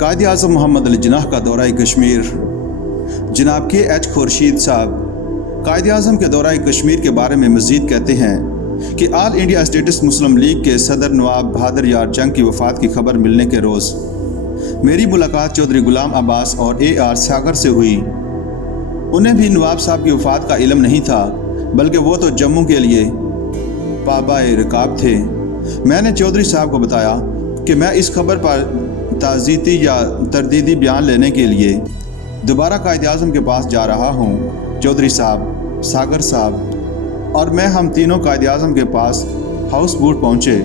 कायद आज़म मोहम्मद अली जिन्नाह का दौरा कश्मीर। जनाब के खुर्शीद साहब कायद आज़म के दौरा कश्मीर के बारे में मज़ीद कहते हैं कि all India States Muslim League के सदर नवाब बहादुर यार जंग की वफ़ात की खबर मिलने के रोज़ मेरी मुलाकात चौधरी गुलाम अब्बास और AR सागर से हुई। उन्हें भी नवाब साहब की वफ़ात का इल्म नहीं था, बल्कि वो तो जम्मू के लिए पाबाए रिकाब थे। मैंने चौधरी साहब को बताया कि मैं इस खबर पर ताज़ीती या तरदीदी बयान लेने के लिए दोबारा कायद आज़म के पास जा रहा हूँ। चौधरी साहब, सागर साहब और मैं हम तीनों कायद आज़म के पास हाउस बोट पहुँचे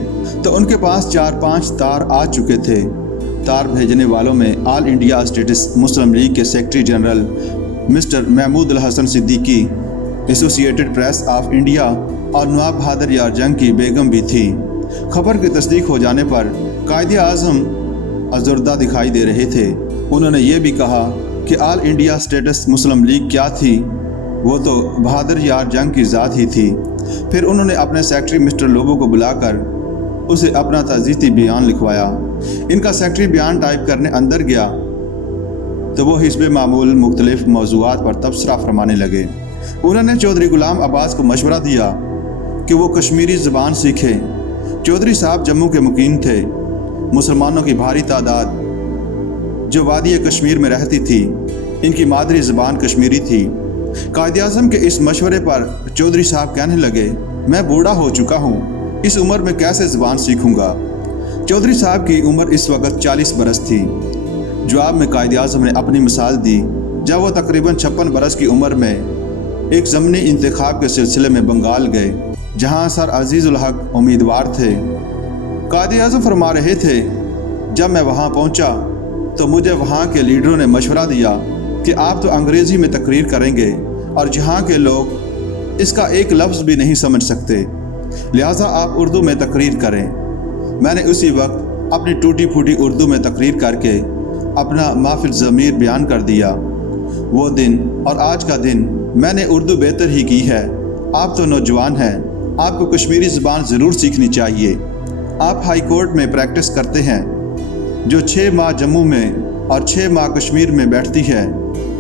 तो उनके पास 4-5 तार आ चुके थे। तार भेजने वालों में All India States Muslim League के secretary general mister Mahmood Al Hasan Siddiqui, Associated Press of India और नवाब बहादुर यार जंग की बेगम भी थी। खबर की तस्दीक हो जाने पर कायद आज़म अज़ुर्दा दिखाई दे रहे थे। उन्होंने ये भी कहा कि all India States Muslim league क्या थी, वो तो बहादुर यार जंग की ज़ात ही थी। फिर उन्होंने अपने सेक्रेटरी मिस्टर लोबो को बुलाकर उसे अपना ताज़ीती बयान लिखवाया। इनका सेक्रेटरी बयान टाइप करने अंदर गया तो वो हिस्ब मामूल मुख्तलिफ मौज़ूआत पर तबसरा फरमाने लगे। उन्होंने चौधरी गुलाम अब्बास को मशवरा दिया कि वो कश्मीरी ज़बान सीखें। चौधरी साहब जम्मू के मुकीम थे। मुसलमानों की भारी तादाद जो वादी कश्मीर में रहती थी, इनकी मादरी ज़बान कश्मीरी थी। कायद आज़म के इस मशवरे पर चौधरी साहब कहने लगे, मैं बूढ़ा हो चुका हूँ, इस उम्र में कैसे ज़बान सीखूँगा। चौधरी साहब की उम्र इस वक्त 40 बरस थी। जवाब में कायद आज़म ने अपनी मिसाल दी जब वो तकरीबन 56 बरस की उम्र में एक ज़मनी इंतखाब के सिलसिले में बंगाल गए, जहाँ सर अजीज़ उल हक उम्मीदवार थे। कायद आज़म फरमा रहे थे, जब मैं वहाँ पहुँचा तो मुझे वहाँ के लीडरों ने मशवरा दिया कि आप तो अंग्रेज़ी में तकरीर करेंगे और जहाँ के लोग इसका एक लफ्ज़ भी नहीं समझ सकते, लिहाजा आप उर्दू में तकरीर करें। मैंने उसी वक्त अपनी टूटी फूटी उर्दू में तकरीर करके अपना माफिल ज़मीर बयान कर दिया। वो दिन और आज का दिन मैंने उर्दू बेहतर ही की है। आप तो नौजवान हैं, आपको कश्मीरी ज़बान ज़रूर सीखनी चाहिए। आप हाई कोर्ट में प्रैक्टिस करते हैं जो 6 माह जम्मू में और 6 माह कश्मीर में बैठती है।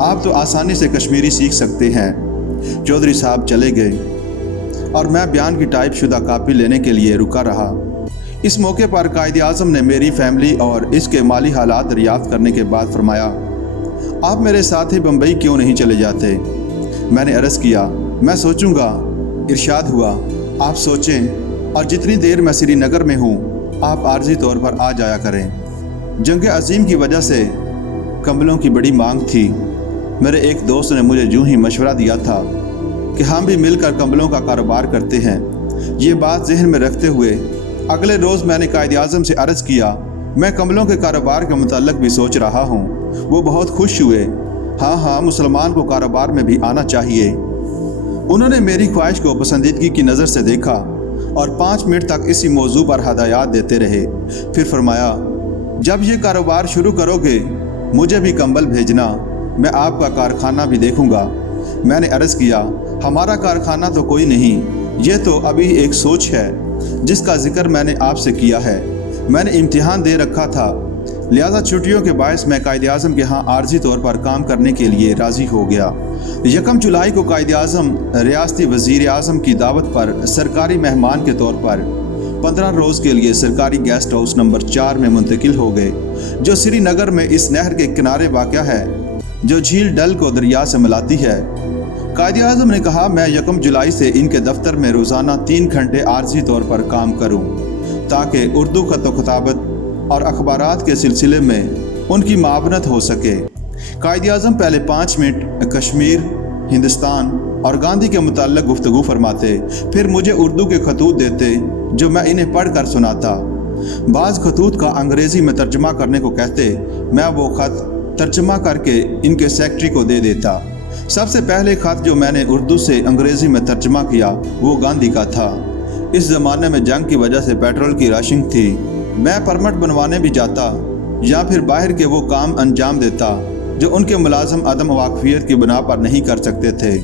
आप तो आसानी से कश्मीरी सीख सकते हैं। चौधरी साहब चले गए और मैं बयान की टाइप शुदा कापी लेने के लिए रुका रहा। इस मौके पर कायद आज़म ने मेरी फैमिली और इसके माली हालात दरियाफ्त करने के बाद फरमाया, आप मेरे साथ ही बम्बई क्यों नहीं चले जाते। मैंने अर्ज़ किया, मैं सोचूंगा। इरशाद हुआ, आप सोचें और जितनी देर मैं श्रीनगर में हूँ आप आर्जी तौर पर आ जाया करें। जंग अजीम की वजह से कंबलों की बड़ी मांग थी। मेरे एक दोस्त ने मुझे यूं ही मशवरा दिया था कि हम भी मिलकर कंबलों का कारोबार करते हैं। ये बात जहन में रखते हुए अगले रोज़ मैंने कायद आज़म से अर्ज़ किया, मैं कंबलों के कारोबार के मुताल्लिक़ भी सोच रहा हूँ। वो बहुत खुश हुए। हाँ, मुसलमान को कारोबार में भी आना चाहिए। उन्होंने मेरी ख्वाहिश को पसंदीदगी की नज़र से देखा और 5 मिनट तक इसी मौजू पर हदायत देते रहे। फिर फरमाया, जब ये कारोबार शुरू करोगे मुझे भी कंबल भेजना, मैं आपका कारखाना भी देखूंगा। मैंने अर्ज़ किया, हमारा कारखाना तो कोई नहीं, ये तो अभी एक सोच है जिसका जिक्र मैंने आपसे किया है। मैंने इम्तिहान दे रखा था, लिहाजा छुट्टियों के बायस मैं कायद आज़म के यहाँ आर्जी तौर पर काम करने के लिए राज़ी हो गया। 1 जुलाई को कायद आज़म रियासती वज़ीर आज़म की दावत पर सरकारी मेहमान के तौर पर 15 रोज़ के लिए सरकारी गेस्ट हाउस नंबर 4 में मुंतकिल हो गए, जो श्रीनगर में इस नहर के किनारे वाक़या है जो झील डल को दरिया से मिलाती है। कायद आज़म ने कहा, मैं 1 जुलाई से इनके दफ्तर में रोज़ाना 3 घंटे आर्जी तौर पर काम करूं, ताकि उर्दू खत ख़ताबत और अखबारात के सिलसिले में उनकी मावनत हो सके। कायद आज़म पहले 5 मिनट कश्मीर, हिंदुस्तान और गांधी के मुताल्लिक़ गुफ्तगू फरमाते, फिर मुझे उर्दू के खतूत देते जो मैं इन्हें पढ़ कर सुनाता। बाज़ खतूत का अंग्रेज़ी में तर्जमा करने को कहते, मैं वो ख़त तर्जमा करके इनके सेक्रेटरी को दे देता। सबसे पहले ख़त जो मैंने उर्दू से अंग्रेज़ी में तर्जमा किया वो गांधी का था। इस ज़माने में जंग की वजह से पेट्रोल की राशिंग थी। मैं परमिट बनवाने भी जाता या फिर बाहर के वो काम अंजाम देता जो उनके मुलाजम अदम वाकफियत की बिना पर नहीं कर सकते थे।